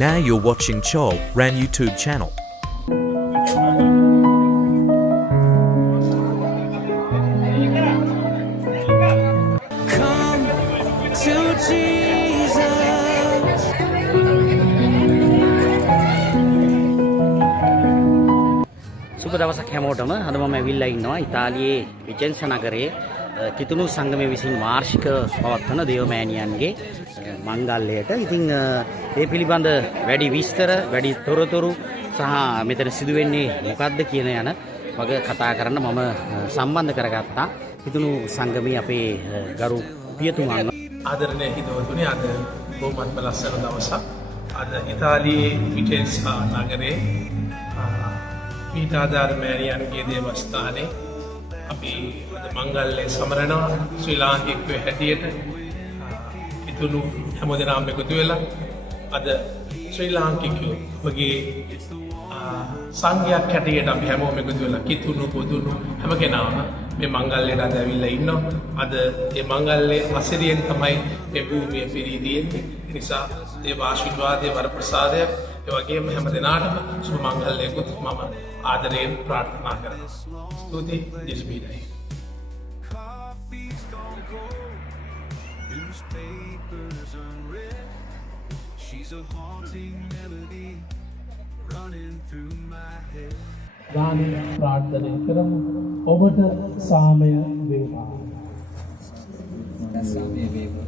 Now you're watching Chol Ran YouTube channel. Come to Jesus. සුබ දවසක් හැමෝටම. අද මම ඇවිල්ලා ඉන්නවා ඉතාලියේ විචෙන්ස නගරයේ කිතුණු සංගමය විසින් වාර්ෂික පවත්වන දේවමෑණියන්ගේ මංගල්‍යයට. ඉතින් ඒ පිළිබඳ වැඩි විස්තර, වැඩි තොරතුරු සහ මෙතන සිදුවෙන්නේ මොකක්ද කියන යන වග කතා කරන්න මම සම්බන්ධ කරගත්තා කිතුණු සංගමයේ අපේ ගරු පියතුමන්. ආදරණීය හිතවතුනි, අද බොහොමත්ම ලස්සන දවසක්. අද ඉතාලියේ විචෙන්සා නගරයේ පීඨාධාර මෑණියන්ගේ දේවස්ථානයේ අපි අද මංගල්‍ය සමරනවා. ශ්‍රී ලාංකිකයෝ හැටියට කිතුණු හැමදෙනාම එකතු වෙලා අද ශ්‍රී ලාංකිකයෝ වගේ සංඝයක් හැටියට අපි හැමෝම එකතු වෙලා කිතුණු පොදුණු හැම කෙනාම මේ මංගල්‍යයට අද ඇවිල්ලා ඉන්නවා. අද මේ මංගල්‍ය අසිරියෙන් තමයි මේ භූමිය පිරී තියෙන්නේ. ඒ නිසා දේව ආශිර්වාදයේ වරප්‍රසාදයක් ඒ වගේම හැම දිනාටම සුබ මංගල්‍යයකුත් මම ආදරයෙන් ප්‍රාර්ථනා කරනවා. ස්තුතියි. දිස්බීඩයි. Newspapers unread. She's a haunting melody running through my head. ගාන ප්‍රාර්ථනා කරමු. ඔබට සාමය වේවා. සාමය වේවා.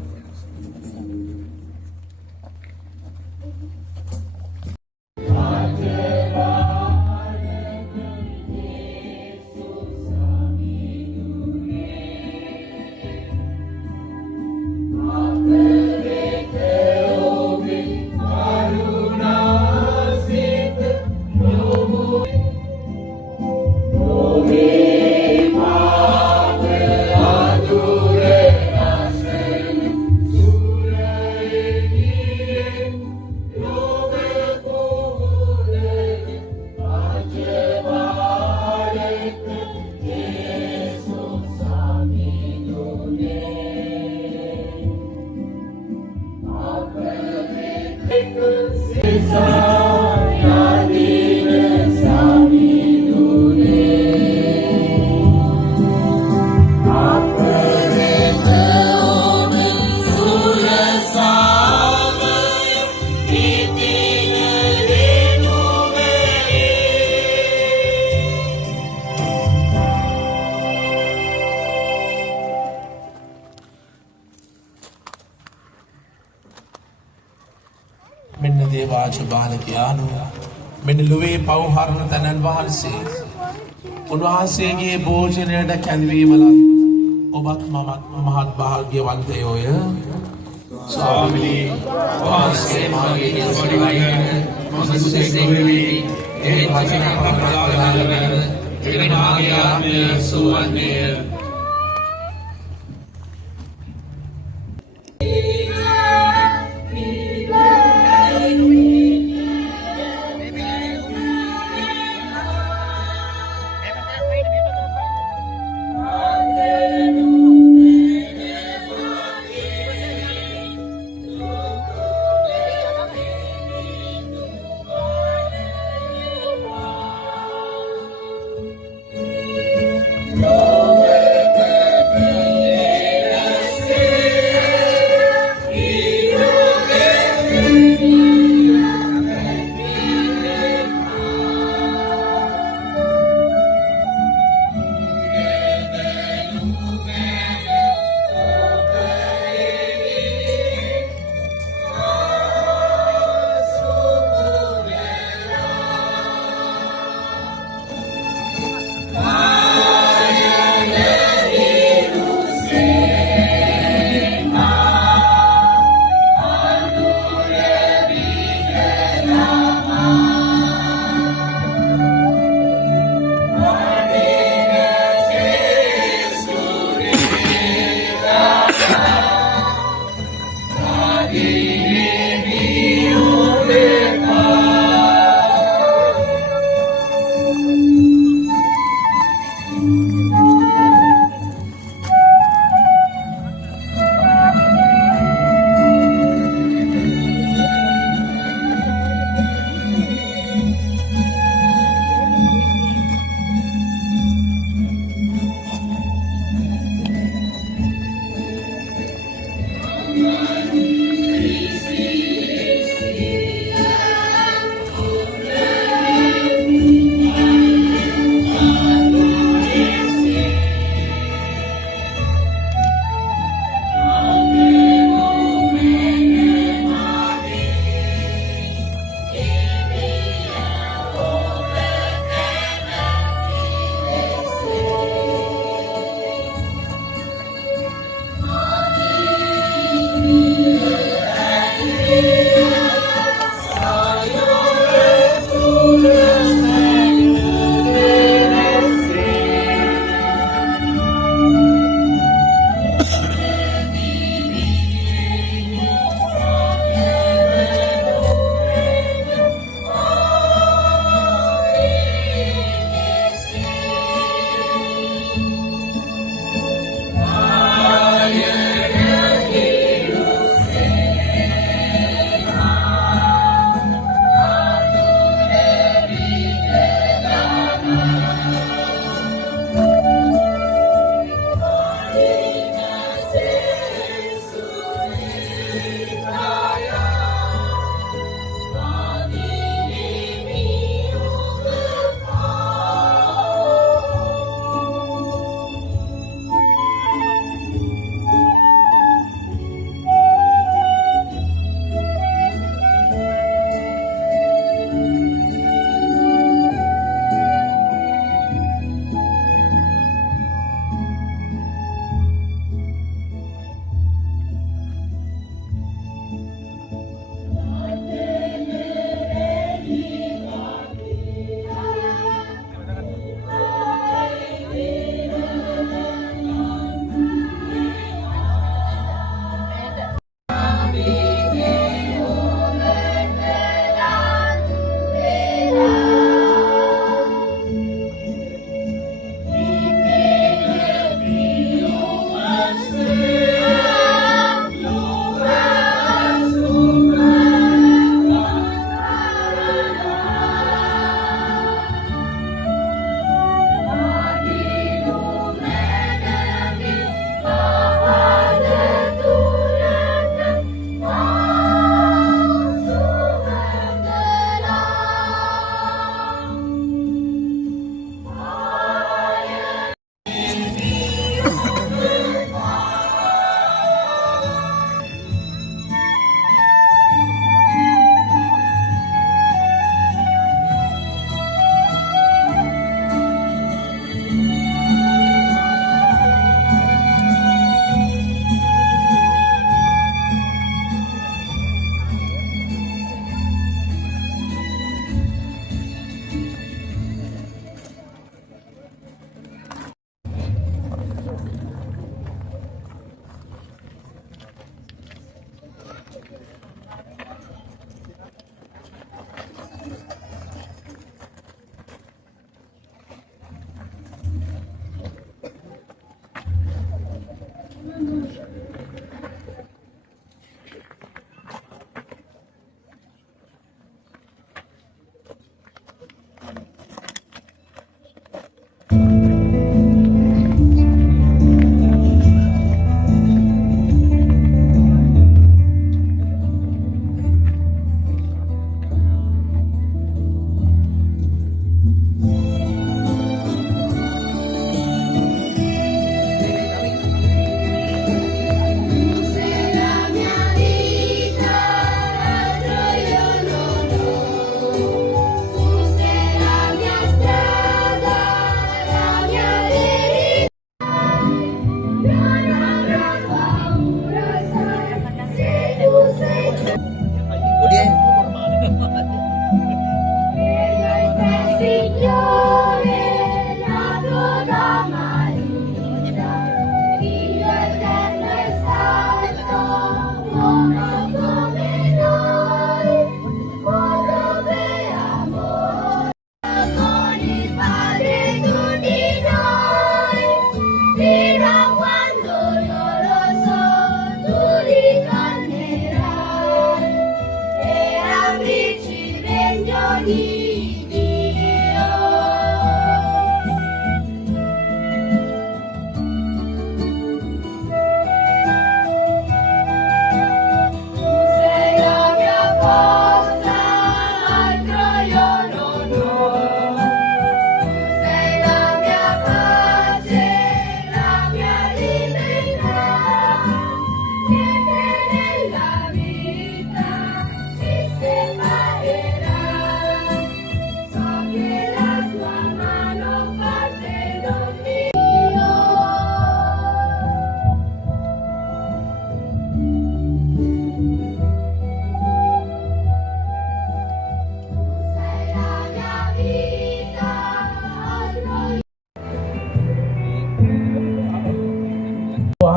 මෙන්න දේවාච බාලකයාණු, මෙන්න ලොවේ පව්හරණ තැනන් වහන්සේ, උන්වහන්සේගේ භෝජනයට කැඳවීමලත් ඔබත් මමත් මහත් භාග්‍යවන්තයෝය. ස්වාමිනී වහන්සේ මාගේ දිවවඩිවයින මොසුසේ කුවේවි ඒ වචන ප්‍රකාශ කරන මාගේ ආත්මය සුවන්නේ.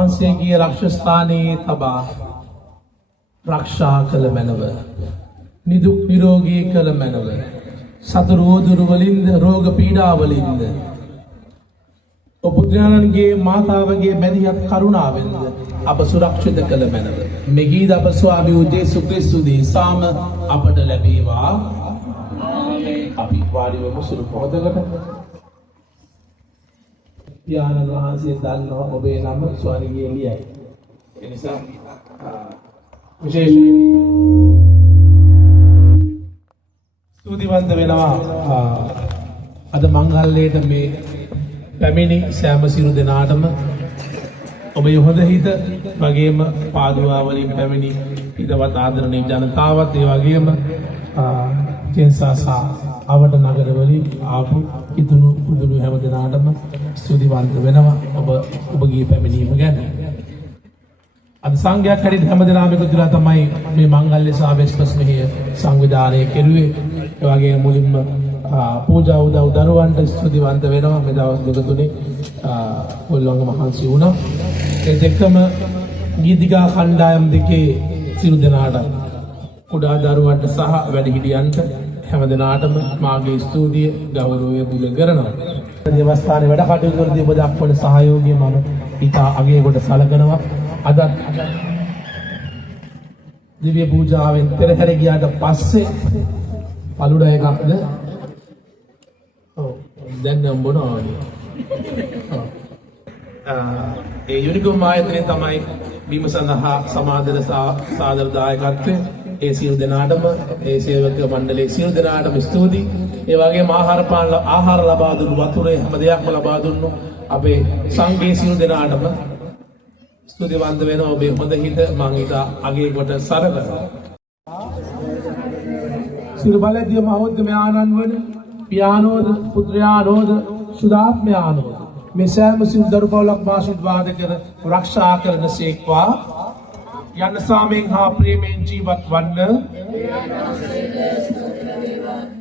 වහන්සේගේ රක්ෂස්ථානයේ තබා රක්ෂා කළ මැනව. නිදුක් නිරෝගී කළ මැනව. සතුරෝදුරු වලින්ද රෝග පීඩාවලින්ද ඔබුදුරාණන්ගේ මාතාවගේ මැදිහත් කරුණාවෙන්ද අප සුරක්ෂිත කළ මැනව. මෙගීද අප ස්වාමී වූ යේසු ක්‍රිස්තුගේ සාම අපට ලැබේවා. අපි වාඩි වෙමු සුළු මොහොතකට. පියාණන් වහන්සේ දන්නවා ඔබේ නම ස්වර්ගයේ ලියයි. ඒ නිසා විශේෂයෙන් ස්තුතිවන්ත වෙනවා අද මංගල්‍යයට මේ පැමිණි සෑම සිරු දෙනාටම ඔබේ හොඳ හිත වගේම පාදුවා වලින් පැමිණි හිතවත් ආදරණීය ජනතාවත් ඒ වගේම ජෙන්සාසා අවට නගර වලින් ආපු ඉතුරු පුදුළු හැම දෙනාටම ස්තුතිවන්ත වෙනවා ඔබගේ පැමිණීම ගැන. අද සංඝයාත් හැටියට හැම දෙනාම එකතු වෙලා තමයි මේ මංගල්‍ය සාවෙස්පස් මෙහෙය සංවිධානය කෙරුවේ. ඒ වගේම මුලින්ම පූජා උදව් දරුවන්ට ස්තුතිවන්ත වෙනවා. මේ දවස් දෙක තුනේ කොල්ලොංග මහන්සි වුණා. ඒ දෙකම ගීතිකා කණ්ඩායම් දෙකේ සිරු දෙනාට කුඩා දරුවන්ට සහ වැඩිහිටියන්ට හැම දෙනාටම මාගේ ස්තුතිය ගෞරවය පුද කරනවා. දේවස්ථානයේ වැඩ කටයුතු වලදී ඔබ දක්වන සහයෝගය මම ඉතා අගය කොට සැලකනවා. අද දිව්‍ය පූජාවෙන් පෙරහැර ගියාට පස්සේ පළුඩ එකක්ද දැන් නම් බොනවානේ. ඒ යුනිකෝම් ආයතනයේ තමයි බීම සඳහා සමාදර සාදර දායකත්වය. ඒ සියලු දෙනාටම ඒ සේවක මණ්ඩලයේ සියලු දෙනාටම ස්තුතියි. ඒ වගේම ආහාර ලබා දුන්නු වතුරේ හැම දෙයක්ම ලබා දුන්නු අපේ සංඝයේ සියලු දෙනාටම ස්තුතිවන්ත වෙනවා. ඔබේ හොඳ හිත මම ඉතා අගය කොට සරලනවා. සිරු බලද්දී මහෞද්ගම ආනන්ද වන පියානෝද පුත්‍රයානෝද සුදාත්මයානෝද මේ සෑම සිල් දරුපවලක් ආශිර්වාද කර ආරක්ෂා කරන සේක්වා. යන්න සාමයෙන් හා ප්‍රේමයෙන් ජීවත් වන්න. Sada, Sada,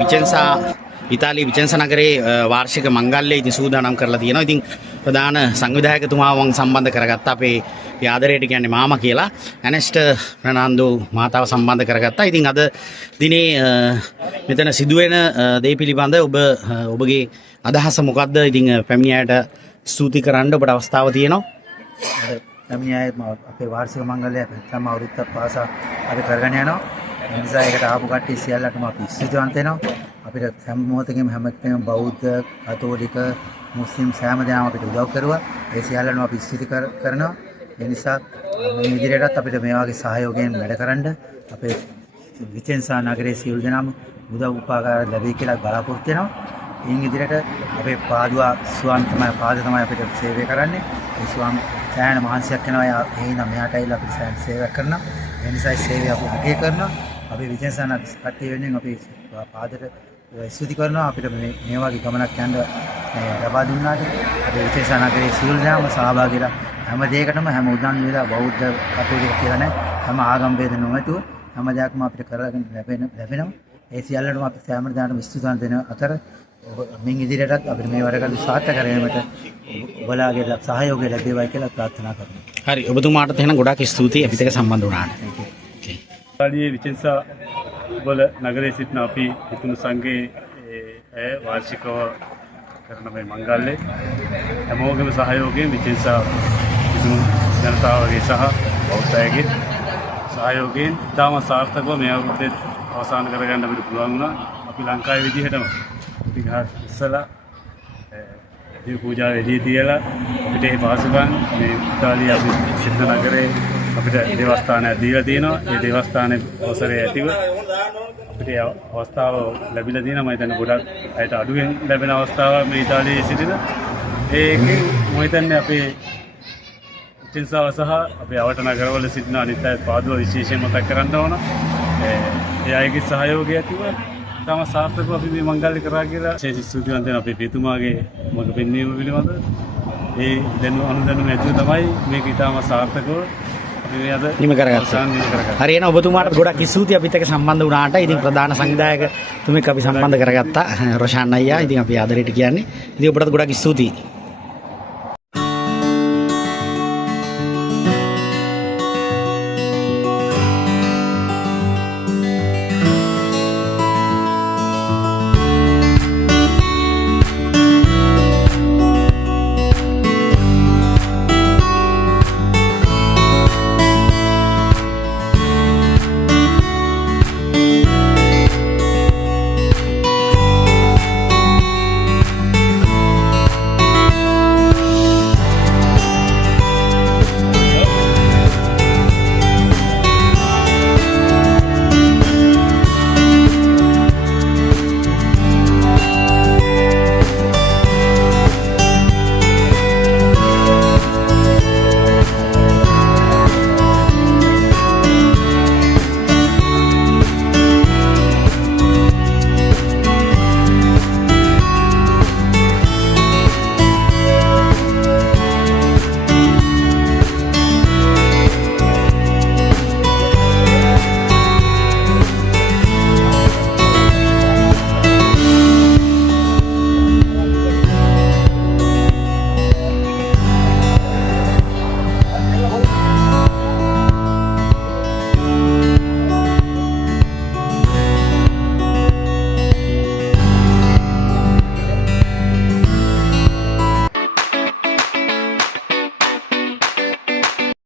විචෙන්සා ඉතාලි විචෙන්සා නගරේ වාර්ෂික මංගල්‍යය ඉතින් සූදානම් කරලා තියෙනවා. ඉතින් ප්‍රධාන සංවිධායකතුමා වන් සම්බන්ධ කරගත්තා. අපේ ආදරයට කියන්නේ මාමා කියලා. ඇනස්ට් ප්‍රනාන්දු මාතාව සම්බන්ධ කරගත්තා. ඉතින් අද දිනේ මෙතන සිදුවෙන දේ පිළිබඳ ඔබගේ අදහස මොකක්ද? ඉතින් පැමිණියාට ස්තුති කරන්න ඔබට අවස්ථාව තියෙනවා. පැමිණියාය අපේ වාර්ෂික මංගල්‍යය තම අවුරුද්දක් පාසා අපි කරගෙන යනවා. ඒ නිසා ඒකට ආපු කට්ටිය සියල්ලටම අපි ස්තුතිවන්ත වෙනවා. අපිට හැම මොහොතකම හැම කෙනෙක්ම බෞද්ධ, කතෝලික, මුස්ලිම් සෑම දෙනාම අපිට උදව් කරුවා. ඒ සියල්ලටම අපි ස්තුති කරනවා. ඒ නිසා මේ ඉදිරියටත් අපිට මේ වගේ සහයෝගයෙන් වැඩ කරන්න අපේ විචෙන්සා නගරයේ සියලු දෙනාම උදව් උපකාර ලැබෙයි කියලා බලාපොරොත්තු වෙනවා. ඉන් ඉදිරියට අපේ පාදුවා ස්වාමී තමයි අපිට සේවය කරන්නේ. ඒ ස්වාමී සෑහෙන මහන්සියක් කරනවා. එහෙනම් මෙහාට ඇවිල්ලා අපිට සෑහෙන සේවයක් කරනවා. ඒ නිසා සේවය අපි අගය කරනවා. අපි විචෙන්සා කට්ටිය වෙනුවෙන් අපි පාදට ස්තුති කරනවා. අපිට මේ වගේ ගමනක් යන්න ලබා දුන්නාට අපේ විචෙන්සා නගරයේ සියලු දෙනාම සහභාගී වෙලා හැම දෙයකටම හැම උදන් වෙලා බෞද්ධ කතෝලික කියලා නැහැ. හැම ආගම් ભેද නොමැතුව හැම දෙයක්ම අපිට කරගෙන ලැබෙනවා. ඒ සියල්ලටම අපි සෑම දෙනාටම ස්තුතිවන්ත වෙන අතර මින් ඉදිරියටත් අපිට මේ වැඩ කටයුතු සාර්ථක කරගැනීමට ඔබලාගේ සහයෝගය ලැබේවයි කියලා ප්‍රාර්ථනා කරනවා. හරි ඔබතුමාට එහෙනම් ගොඩාක් ස්තුතියි අපිත් එක්ක සම්බන්ධ වුණාට. ඉතාලියේ විචෙන්සා වල නගරයේ සිටින අපි හිතුණු සංඝයේ වාර්ෂිකව කරන මේ මංගල්‍යය හැමෝගෙම සහයෝගයෙන් විචෙන්සා හිතුණු ජනතාවගේ සහ බෞද්ධයගේ සහයෝගයෙන් ඉතාම සාර්ථකව මේ අවුරුද්දේ අවසන් කරගන්න අපිට පුළුවන් වුණා. අපි ලංකාවේ විදිහටම ටිකක් ඉස්සලා දේව පූජාව එළිය තියලා අපිට මේ පහසුකම් මේ ඉතාලිය අපි සිටින නගරේ අපිට දේවස්ථානයක් දීලා තියෙනවා. ඒ දේවස්ථානයේ අවසරය ඇතිව අපිට අවස්ථාව ලැබිලා තියෙනවා. මම හිතන්නේ ගොඩක් අයට අඩුවෙන් ලැබෙන අවස්ථාවක් මේ ඉතාලියේ සිටින. ඒකෙන් මම හිතන්නේ අපේ විචෙන්සාව සහ අපේ අවට නගරවල සිටින අනිත් අය පාදුව විශේෂයෙන් මතක් කරන්න ඕන. ඒ අයගේ සහයෝගය ඇතිව තම සාර්ථකව අපි මේ මංගල්‍ය කරා කියලා විශේෂ ස්තුතිවන්ත වෙනවා අපේ පියතුමාගේ මඟ පෙන්වීම පිළිබඳ. ඒ අනුදැනුම ඇතුව තමයි මේක ඉතාම සාර්ථකව නිම කරගත්තා. හරි එහෙනම් ඔබතුමාට ගොඩක් ස්තුතියි අපිත් එක්ක සම්බන්ධ වුණාට. ඉතින් ප්‍රධාන සංවිධායක තුමෙක් අපි සම්බන්ධ කරගත්තා රොෂාන් අයියා. ඉතින් අපි ආදරයට කියන්නේ. ඉතින් ඔබටත් ගොඩක් ස්තුතියි.